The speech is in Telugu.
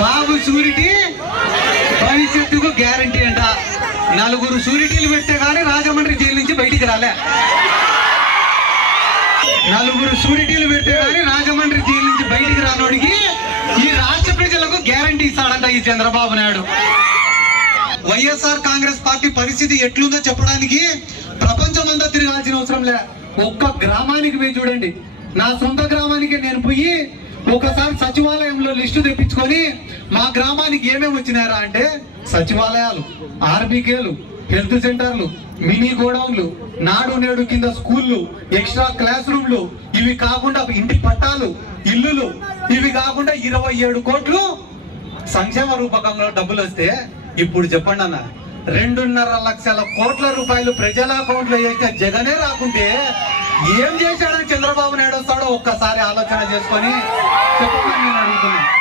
బాబు షూరిటీ భవిష్యత్తుకు గ్యారంటీ అంట. 4 షూరిటీలు పెడితే కానీ రాజమండ్రి జైలు నుంచి బయటికి రాలే. 4 షూరిటీలు పెడితే కానీ రాజమండ్రి జైలు నుంచి బయటికి రానోడికి ఈ రాష్ట్ర ప్రజలకు గ్యారంటీ ఇస్తాడంట ఈ చంద్రబాబు నాయుడు. వైఎస్ఆర్ కాంగ్రెస్ పార్టీ పరిస్థితి ఎట్లుందో చెప్పడానికి ప్రపంచమంతా తిరగాల్సిన అవసరం లే. ఒక్క గ్రామానికి పోయి చూడండి. నా సొంత గ్రామానికి నేను పోయి ఒకసారి సచివాలయంలో లిస్టు తెప్పించుకొని మా గ్రామానికి ఏమేమి వచ్చినారా అంటే సచివాలయాలు, ఆర్బీకేలు, హెల్త్ సెంటర్లు, మినీ గోడౌన్లు, నాడు నేడు కింద స్కూళ్ళు, ఎక్స్ట్రా క్లాస్ రూమ్లు, ఇవి కాకుండా ఇంటి పట్టాలు, ఇల్లులు, ఇవి కాకుండా 27 కోట్లు సంక్షేమ రూపకంలో డబ్బులు వస్తే ఇప్పుడు చెప్పండి అన్న 2.5 లక్షల కోట్ల రూపాయలు ప్రజల అకౌంట్ లో చేస్తే జగనే రాకుంటే ఏం చేశాడని చంద్రబాబు నాయుడు వస్తాడో ఒక్కసారి ఆలోచన చేసుకొని చెప్పమని నేను అడుగుతున్నాను.